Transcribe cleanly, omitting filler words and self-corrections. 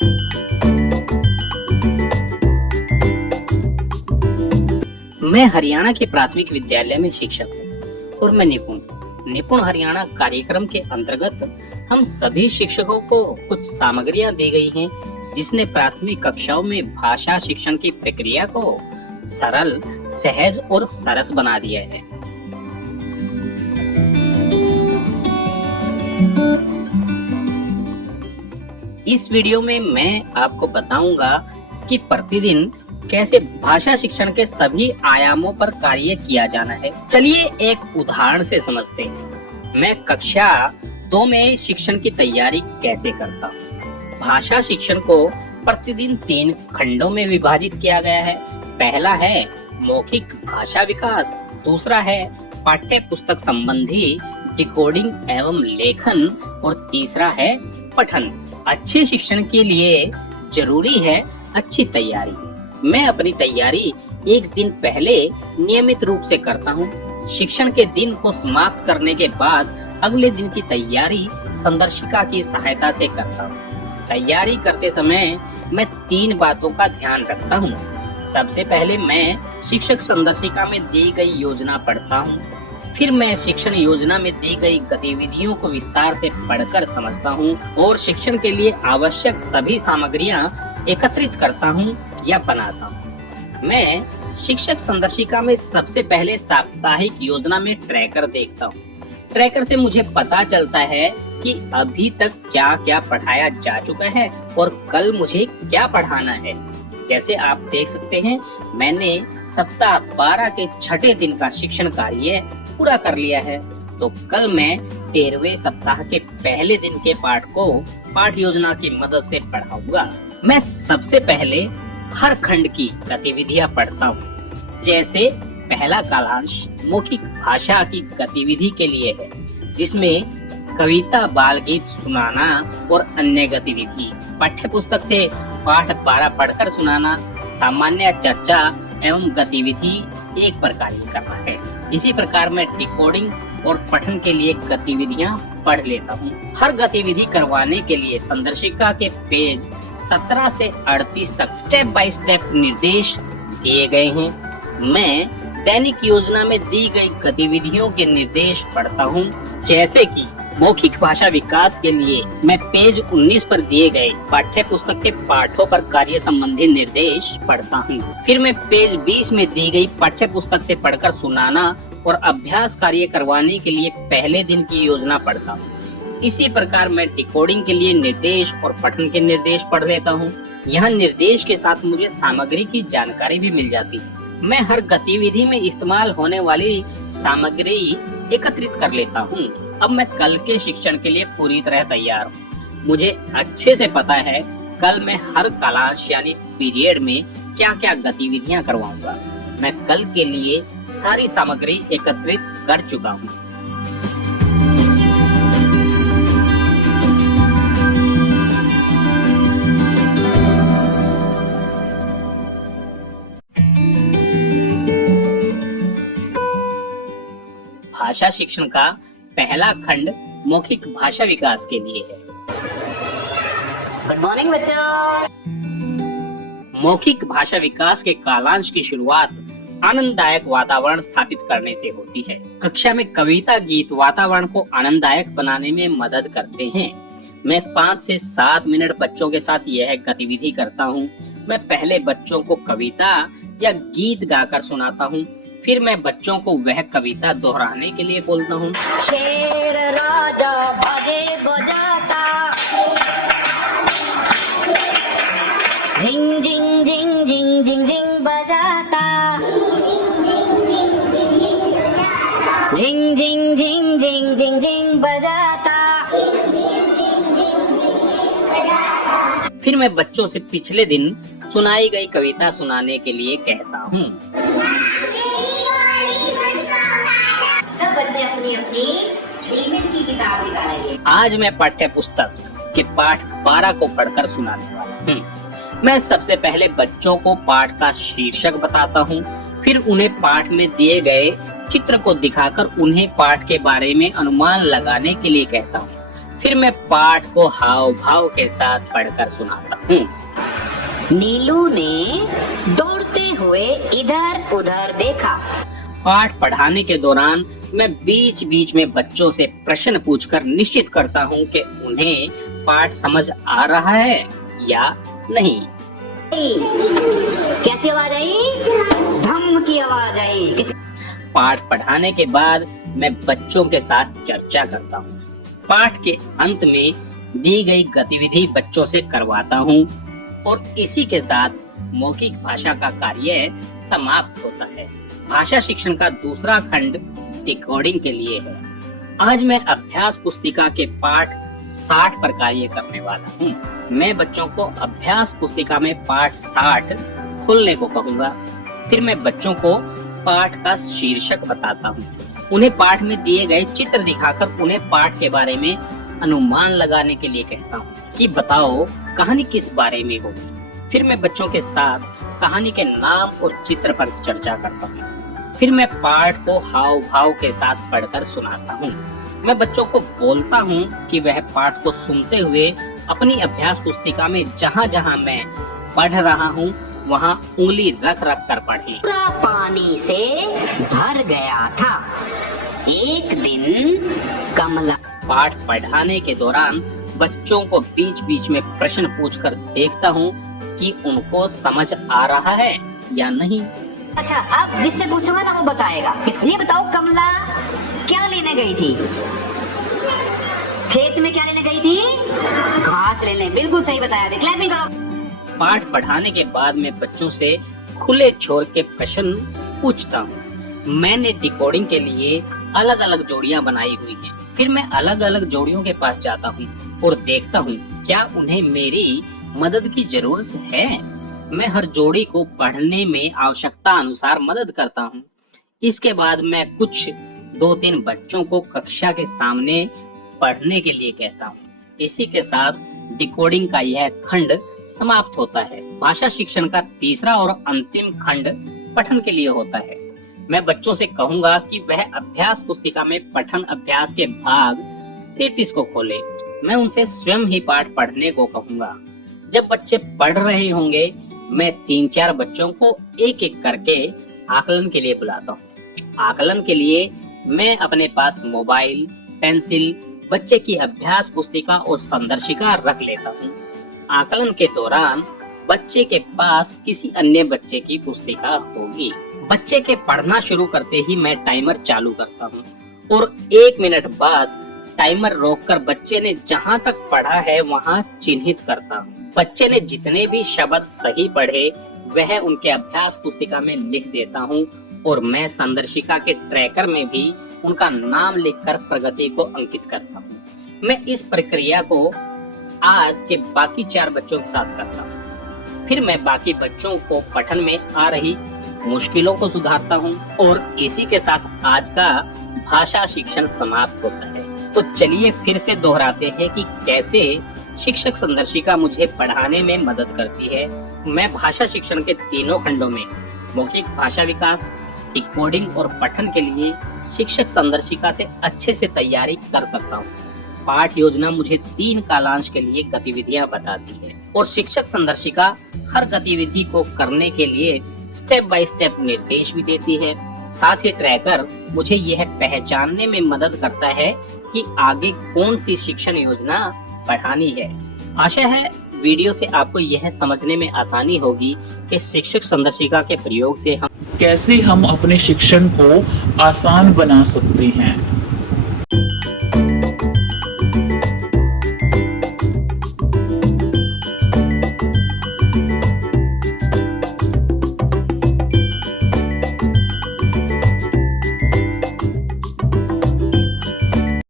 मैं हरियाणा के प्राथमिक विद्यालय में शिक्षक हूँ और मैं निपुण हरियाणा कार्यक्रम के अंतर्गत हम सभी शिक्षकों को कुछ सामग्रियाँ दी गई हैं, जिसने प्राथमिक कक्षाओं में भाषा शिक्षण की प्रक्रिया को सरल, सहज और सरस बना दिया है। इस वीडियो में मैं आपको बताऊंगा कि प्रतिदिन कैसे भाषा शिक्षण के सभी आयामों पर कार्य किया जाना है। चलिए एक उदाहरण से समझते हैं। मैं कक्षा 2 में शिक्षण की तैयारी कैसे करता हूँ। भाषा शिक्षण को प्रतिदिन 3 खंडों में विभाजित किया गया है। पहला है मौखिक भाषा विकास, दूसरा है पाठ्य पुस्तक संबंधी डिकोडिंग एवं लेखन और तीसरा है पठन। अच्छे शिक्षण के लिए जरूरी है अच्छी तैयारी। मैं अपनी तैयारी एक दिन पहले नियमित रूप से करता हूँ। शिक्षण के दिन को समाप्त करने के बाद अगले दिन की तैयारी संदर्शिका की सहायता से करता हूँ। तैयारी करते समय मैं 3 बातों का ध्यान रखता हूँ। सबसे पहले मैं शिक्षक संदर्शिका में दी गई योजना पढ़ता हूँ। फिर मैं शिक्षण योजना में दी गई गतिविधियों को विस्तार से पढ़कर समझता हूँ और शिक्षण के लिए आवश्यक सभी सामग्रियाँ एकत्रित करता हूँ या बनाता हूँ। मैं शिक्षक संदर्शिका में सबसे पहले साप्ताहिक योजना में ट्रैकर देखता हूँ। ट्रैकर से मुझे पता चलता है कि अभी तक क्या क्या पढ़ाया जा चुका है और कल मुझे क्या पढ़ाना है। जैसे आप देख सकते हैं, मैंने सप्ताह 12 के 6ठे दिन का शिक्षण कार्य पूरा कर लिया है, तो कल मैं 13वें सप्ताह के पहले दिन के पाठ को पाठ योजना की मदद से पढ़ाऊंगा। मैं सबसे पहले हर खंड की गतिविधियां पढ़ता हूँ। जैसे पहला कालांश मौखिक भाषा की गतिविधि के लिए है, जिसमें कविता, बाल गीत सुनाना और अन्य गतिविधि। पाठ्य पुस्तक से पाठ 12 पढ़कर सुनाना, सामान्य चर्चा एवं गतिविधि 1 पर कार्य करना है। इसी प्रकार मैं डिकोडिंग और पठन के लिए गतिविधियां पढ़ लेता हूँ। हर गतिविधि करवाने के लिए संदर्शिका के पेज 17 से 38 तक स्टेप बाय स्टेप निर्देश दिए गए हैं। मैं दैनिक योजना में दी गई गतिविधियों के निर्देश पढ़ता हूँ। जैसे कि मौखिक भाषा विकास के लिए मैं पेज 19 पर दिए गए पाठ्य पुस्तक के पाठों पर कार्य संबंधी निर्देश पढ़ता हूँ। फिर मैं पेज 20 में दी गई पाठ्य पुस्तक से पढ़कर सुनाना और अभ्यास कार्य करवाने के लिए पहले दिन की योजना पढ़ता हूँ। इसी प्रकार मैं डिकोडिंग के लिए निर्देश और पठन के निर्देश पढ़ लेता हूँ। यहाँ निर्देश के साथ मुझे सामग्री की जानकारी भी मिल जाती है। मैं हर गतिविधि में इस्तेमाल होने वाली सामग्री एकत्रित कर लेता हूँ। अब मैं कल के शिक्षण के लिए पूरी तरह तैयार हूँ। मुझे अच्छे से पता है कल मैं हर कालांश यानी पीरियड में क्या क्या गतिविधियां करवाऊंगा। मैं कल के लिए सारी सामग्री एकत्रित कर चुका हूँ। भाषा शिक्षण का पहला खंड मौखिक भाषा विकास के लिए है। गुड मॉर्निंग बच्चों। मौखिक भाषा विकास के कालांश की शुरुआत आनंददायक वातावरण स्थापित करने से होती है। कक्षा में कविता, गीत वातावरण को आनंददायक बनाने में मदद करते हैं। मैं 5 से 7 मिनट बच्चों के साथ यह गतिविधि करता हूँ। मैं पहले बच्चों को कविता या गीत गाकर सुनाता हूँ। फिर मैं बच्चों को वह कविता दोहराने के लिए बोलता हूँ। शेर राजा बाजे बजाता, झिंग झिंग झिंग झिंग झिंग झिंग बजाता, झिंग झिंग झिंग झिंग झिंग झिंग बजाता। फिर मैं बच्चों से पिछले दिन सुनाई गई कविता सुनाने के लिए कहता हूँ। सब बच्चे अपनी अपनी 6 मिनट की किताब निकालेंगे। आज मैं पाठ्य पुस्तक के पाठ 12 को पढ़कर सुनाने वाला हूँ। मैं सबसे पहले बच्चों को पाठ का शीर्षक बताता हूँ। फिर उन्हें पाठ में दिए गए चित्र को दिखाकर उन्हें पाठ के बारे में अनुमान लगाने के लिए कहता हूँ। फिर मैं पाठ को हाव भाव के साथ पढ़कर सुनाता हूँ। नीलू ने दौड़ते हुए इधर उधर देखा। पाठ पढ़ाने के दौरान मैं बीच बीच में बच्चों से प्रश्न पूछकर निश्चित करता हूँ कि उन्हें पाठ समझ आ रहा है या नहीं। कैसी आवाज आई? धम की आवाज आई। पाठ पढ़ाने के बाद मैं बच्चों के साथ चर्चा करता हूँ। पाठ के अंत में दी गई गतिविधि बच्चों से करवाता हूँ और इसी के साथ मौखिक भाषा का कार्य समाप्त होता है। भाषा शिक्षण का दूसरा खंड डिकोडिंग के लिए है। आज मैं अभ्यास पुस्तिका के पाठ 60 पर कार्य करने वाला हूँ। मैं बच्चों को अभ्यास पुस्तिका में पाठ 60 खोलने को कहूँगा। फिर मैं बच्चों को पाठ का शीर्षक बताता हूँ। उन्हें पाठ में दिए गए चित्र दिखाकर उन्हें पाठ के बारे में अनुमान लगाने के लिए कहता हूँ कि बताओ कहानी किस बारे में होगी। फिर मैं बच्चों के साथ कहानी के नाम और चित्र पर चर्चा करता हूँ। फिर मैं पाठ को हाव भाव के साथ पढ़कर सुनाता हूँ। मैं बच्चों को बोलता हूँ कि वह पाठ को सुनते हुए अपनी अभ्यास पुस्तिका में जहाँ जहाँ मैं पढ़ रहा हूँ वहाँ उंगली रख रख कर पढ़ें। पूरा पानी से भर गया था। एक दिन कमला। पाठ पढ़ाने के दौरान बच्चों को बीच बीच में प्रश्न पूछकर देखता हूँ कि उनको समझ आ रहा है या नहीं। अच्छा, अब जिससे पूछूंगा ना वो बताएगा। ये बताओ कमला क्या लेने गई थी? खेत में क्या लेने गई थी? घास लेने। बिल्कुल सही बताया। क्लैपिंग करो। पाठ पढ़ाने के बाद मैं बच्चों से खुले छोर के प्रश्न पूछता हूँ। मैंने डिकोडिंग के लिए अलग अलग जोड़ियां बनाई हुई हैं। फिर मैं अलग अलग जोड़ियों के पास जाता हूँ और देखता हूँ क्या उन्हें मेरी मदद की जरूरत है। मैं हर जोड़ी को पढ़ने में आवश्यकता अनुसार मदद करता हूँ। इसके बाद मैं कुछ 2-3 बच्चों को कक्षा के सामने पढ़ने के लिए कहता हूँ। इसी के साथ डिकोडिंग का यह खंड समाप्त होता है। भाषा शिक्षण का तीसरा और अंतिम खंड पठन के लिए होता है। मैं बच्चों से कहूंगा कि वह अभ्यास पुस्तिका में पठन अभ्यास के भाग 33 को खोले। मैं उनसे स्वयं ही पाठ पढ़ने को कहूंगा। जब बच्चे पढ़ रहे होंगे मैं 3-4 बच्चों को एक एक करके आकलन के लिए बुलाता हूँ। आकलन के लिए मैं अपने पास मोबाइल, पेंसिल, बच्चे की अभ्यास पुस्तिका और संदर्शिका रख लेता हूँ। आकलन के दौरान बच्चे के पास किसी अन्य बच्चे की पुस्तिका होगी। बच्चे के पढ़ना शुरू करते ही मैं टाइमर चालू करता हूँ और 1 मिनट बाद टाइमर रोककर बच्चे ने जहाँ तक पढ़ा है वहाँ चिन्हित करता हूँ। बच्चे ने जितने भी शब्द सही पढ़े वह उनके अभ्यास पुस्तिका में लिख देता हूँ और मैं संदर्शिका के ट्रैकर में भी उनका नाम लिखकर प्रगति को अंकित करता हूँ। मैं इस प्रक्रिया को आज के बाकी 4 बच्चों के साथ करता हूँ। फिर मैं बाकी बच्चों को पठन में आ रही मुश्किलों को सुधारता हूँ और इसी के साथ आज का भाषा शिक्षण समाप्त होता है। तो चलिए फिर से दोहराते हैं कि कैसे शिक्षक संदर्शिका मुझे पढ़ाने में मदद करती है। मैं भाषा शिक्षण के तीनों खंडों में मौखिक भाषा विकास, डिकोडिंग और पठन के लिए शिक्षक संदर्शिका से अच्छे से तैयारी कर सकता हूँ। पाठ योजना मुझे 3 कालांश के लिए गतिविधियाँ बताती है और शिक्षक संदर्शिका हर गतिविधि को करने के लिए स्टेप बाय स्टेप निर्देश भी देती है। साथ ही ट्रैकर मुझे यह पहचानने में मदद करता है कि आगे कौन सी शिक्षण योजना पढ़ानी है। आशा है वीडियो से आपको यह समझने में आसानी होगी कि शिक्षक संदर्शिका के प्रयोग से हम कैसे अपने शिक्षण को आसान बना सकते हैं।